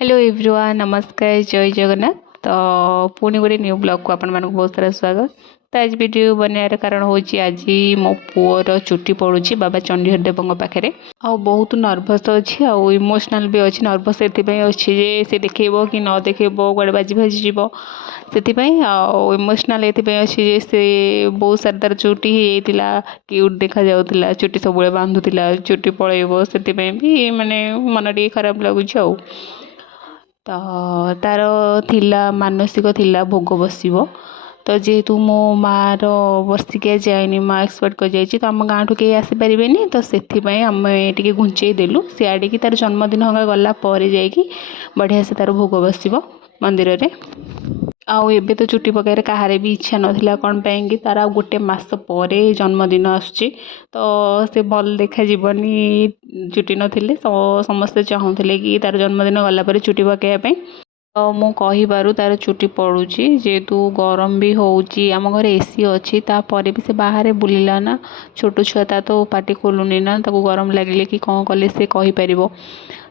Hello everyone, नमस्कार, जय जगन्नाथ। तो पुणी गोटे न्यू ब्लॉग को आपण मानक बहुत सारा स्वागत। तो आज वीडियो बनार कारण हूँ आज मो पुअर चुट्टी पड़ुची बाबा चंडीहर देव पाखे आ बहुत नर्भस अच्छी आउ इमोशनाल भी अच्छी। नर्भस से अच्छी जे से देखेब कि न देखेब कड़े बाजी भाजी जीव से इमोशनाल अच्छी जे से बहुत सारा तार चुट्टी होता क्यूट देखा जाऊला चुट्टी सब बांधुला चुट्टी पलैब से भी माने मन टे खराब लगुच। तो तार थिला मानसिक थिला भोग बसिबो। तो जेहेतु मो मार वर्षिकिया जाएनि माँ एक्सपर्ट कर जाइए तो आम गाँव ठू कहीं आसीपारे तो से आम टे घुंचे देलु सियाड़े की तार जन्मदिन हंगा गला जाकि बढ़िया से तार भोग बसिबो मंदिर रे। आउ एबे तो चुट्टी पकाइरे कहारे भी इच्छा नथिला कौन पाएंगी तार आ गोटे मास पर जन्मदिन आसुची तो से भल देखा जीवनी चुट्टी नथिले समस्ते चाहूले कि तार जन्मदिन गला पर चुट्टी पकाइबा तो मु कहीबारु तार चुट्टी पड़ुची जेहेतु गरम भी होउची आम घर एसी अच्छी तापर भी से बाहर बुलिला ना छोट छुआ ता तो पाटी खोलुनी ना ताको गरम लगिले कि कौन कले से कही पारिबो।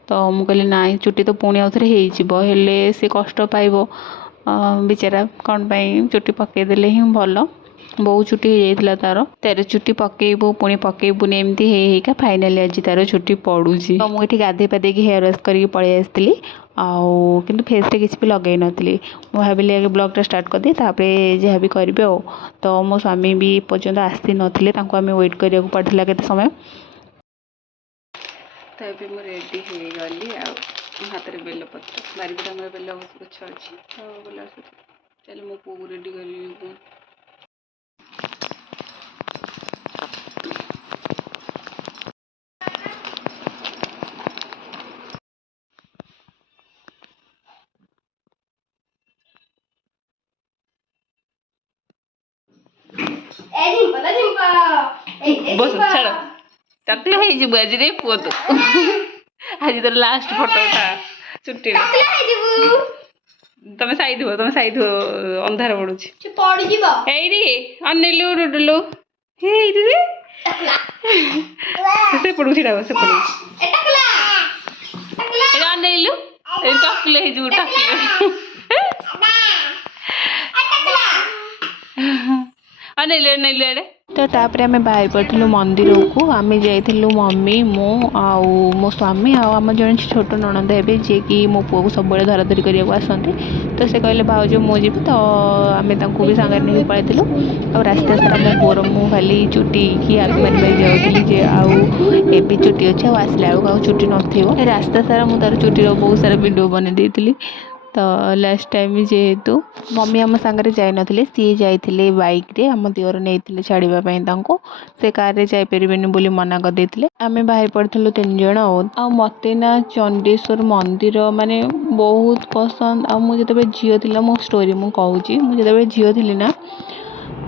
तो मु कहली ना चुट्टी तो पुणी आउ थे हो से कष्ट पाइब बेचारा कौन पाई चुट्टी पकईदेले ही भल। बहुत चुट्टी हो जाता तार तेरे चुट्टी पकेबू पुणी पकेबुनि एमती होइका फाइनाली आज तार चुट्टी पड़ुची। तो मुझे गाधे पाधे हेयर वाश करके पलि आसती आउ किंतु फेस रे किसी भी लगे नी भाविली आगे ब्लॉग स्टार्ट करदे जहाँ भी करेंगे। तो मो स्वामी भी पर्यटन आसी नथिले तांको आमे वेट करिया पड़ता केते समय। तो ये मुझे रेडी हो गली हाथ में बेलपत्र बारिपटा मेरे बेल गछ अच्छी तो बोला चल मो पु रेडी कर बस छाड़ टकला आज रे पुओ तो आज तो लास्ट फोटोटा चुट्टी तुम साइड हो अंधार पड़ुची अनेलु रुडुलु से पड़ू छिड़ा से पड़ू अनेलु टकले टकले अनेलु अनेलु एडे। तो तापर आम बाहर पड़ू मंदिर को आम जाइलु मम्मी मु आउ मो स्वामी आम जन छोट ननद हे जी कि मो पुओ को सब धरा धरी करने आसती तो से कहले भाउज मुझे तो आम भी सांगे नहीं पलैलु और रास्ता सारा मो पुओर मु खाली चुट्टी की आगे मारे जाऊँगी जे आउ चुट्टी अच्छे आसला बेलू चुट्टी न रास्ता सारा मुझे तार चुट्टीर बहुत सारा वीडियो बन देती। तो लास्ट टाइम जेहेतु मम्मी आम सांगे जाई नथिले सी जाइथिले बाइक रे आम दिवर नहीं छाड़िबा पई तांको से कार रे जाई परिबेनी बोली मना कर देथिले। आमे बाहर पड़थलु 3 जण आ मते ना चंडेश्वर मंदिर माने बहुत पसंद आ मु जते झियो थिला मो स्टोरी मु कहूची मु जते झियो थिली ना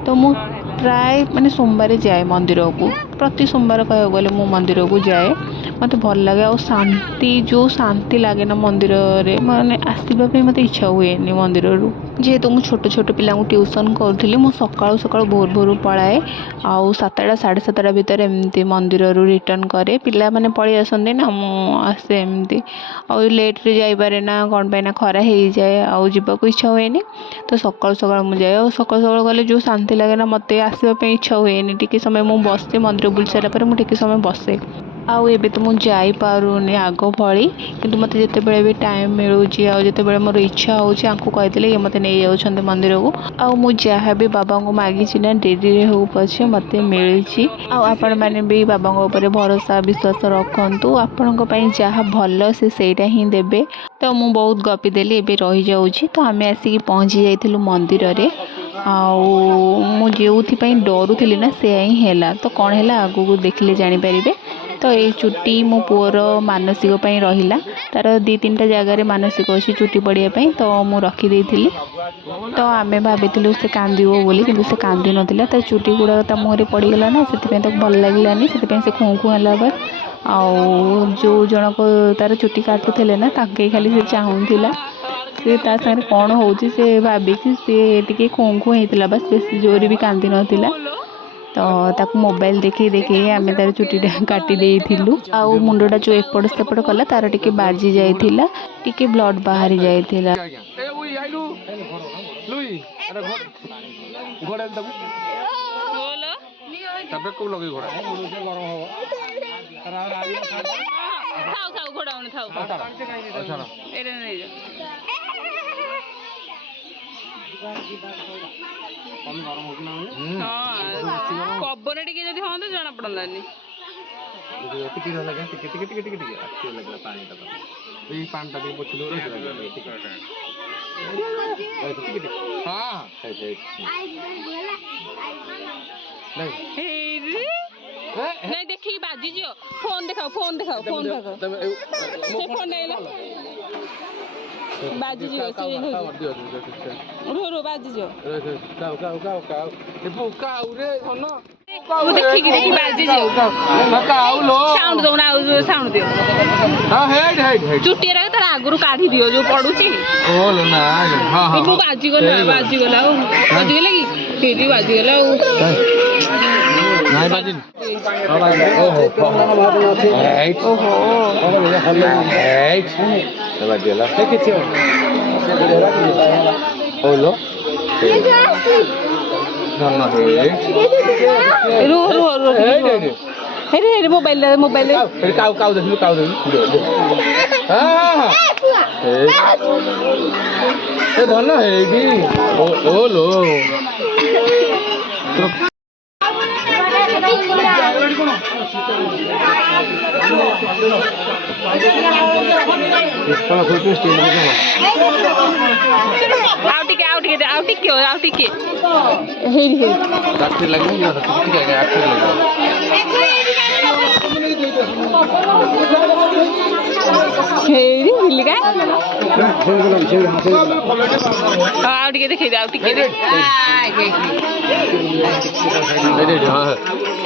तो मु प्राय माने सोमवार जाए मंदिर को प्रति सोमवार कह गले मु मंदिर को जाए मत भल लगे और शांति जो शांति लगे ना मंदिर रे माने आसवाई मत इच्छा हुए मंदिर जेहेतु मुझे छोट छोट पिला ट्यूशन करी मु सका सका भोर भोर पलाए आउ 7टा 7:30 भितर एमती मंदिर रिटर्न करे पिला माने पलि आसते ना मुझे एमती आउ लेट रे जाइपारे ना कौन पाई ना खरा हो जाए आउ जीवाक इच्छा हुए तो सका सका मुझे जाए सका सका गले जो शांति लगे ना मत आसवाई इच्छा हुए टी समय मुझे बसे मंदिर बुल सारापर मुझे समय बसे आउ एबे तो मुझे जाई पारुनी आग भली किंतु मते जेतेबेले भी टाइम मिलूची आउ जेतेबेले मोर इच्छा होची आंको कहदेले ये मते नहीं जाउछन्ते मंदिर को आउ मु जहाँ भी बाबा को मागिची ना डेरी रे हो पछे मते मिलुची आउ आपण माने भी बाबा को ऊपर भरोसा विश्वास रखंतु आपण को पई जहाँ भल से सेटा ही देबे। तो मु बहुत गपी देली एबे रही जाउची तो आमे आसी पहुंची जाइथिलु मंदिर रे आउ मु जेउथि पई डरुथिली ना से ही हैला तो कोन हैला आगु को देखले जानि परिबे। तो ये चुट्टी मो पुअर मानसिक पई रहिला तार 2-3टा जगह मानसिक अच्छी चुट्टी पड़ापी तो मु रखी तो आमे भाविलु से कांदो बोली कि से कांदी नाला तार चुट्टी गुड़ा ता मुहर पड़गला ना से भल लगे से खुँ खुँ है बस आउ जो जनक तार चुट्टी काटुले ना ताके खाली से चाहूला से ता सारे कौन हो भाविकी सी टे खुँ खुँ होता बस बेस जोर भी कांदी नाला तो ताकू मोबाइल देखी देखी आम तार चुटीटा काटी देइथिलु आउ मुंडटा जो एपट सेपट कला तार टिके बाजी जाइथिला टिके ब्लड बाहरी जाइथिला। पवन टी हाँ तो जना पड़ानी नहीं देखी बाजी जियो फोन दिखाओ फोन दिखाओ फोन दिखाओ फोन बाजी जियो रो रो बाजी जियो देखी देखी बाजी जियो साउंड दो ना साउंड दियो चुटी तार आगु काढ़ी दियो जो पड़ुची बाजी गला बाजी गला कि बाजी गला मोबाइल मोबाइल धन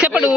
सेपड़ू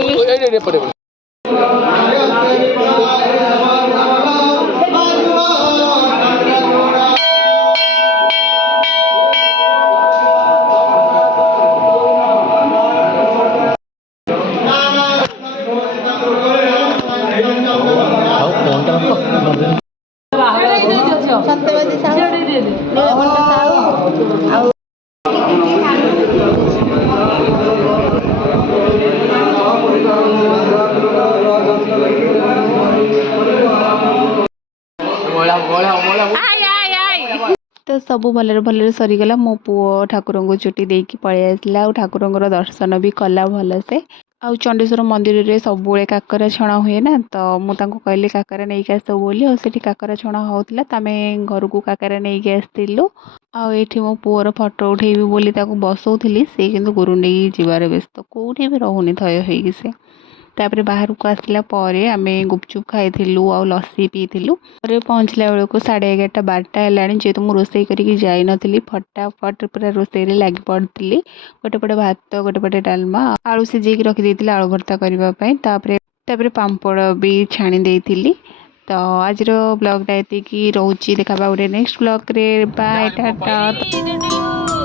तो सब भलरे भलरे सरीगला मो पुओ ठाकुर को चुटी देकी पळि आसला आ ठाकुर दर्शन भी कला भल से आ चंडेश्वर मंदिर रे सबुले काकरा छणा हुए ना तो मुझे कहली काकरा नहीं आस बोली और सेठी काकरा छणा होता तमें घर को काकरा नहीं आसलु आठी मो पुअर फटो उठेबी बोली बसौली से कि गुरु नहीं जीवार व्यस्त कौटी भी रोनी थय होगी से तापर बाहर को आसला आम गुपचुप खाइलु आ लस्सी पीलु पहुँचला बेलू 11:30 12टा है जेहेतु मुझे रोसे करके जाई नी फटाफट पूरा रोसे लगी पड़ी गोटे पटे भात गोटे पटे डालमा आलू सीझे रखी आलू भर्ता करने पापड़ भी छाणी देती। तो आज ब्लॉगटा ये रोचे देखा गोटे नेक्स्ट ब्लॉग रे बाय टाटा।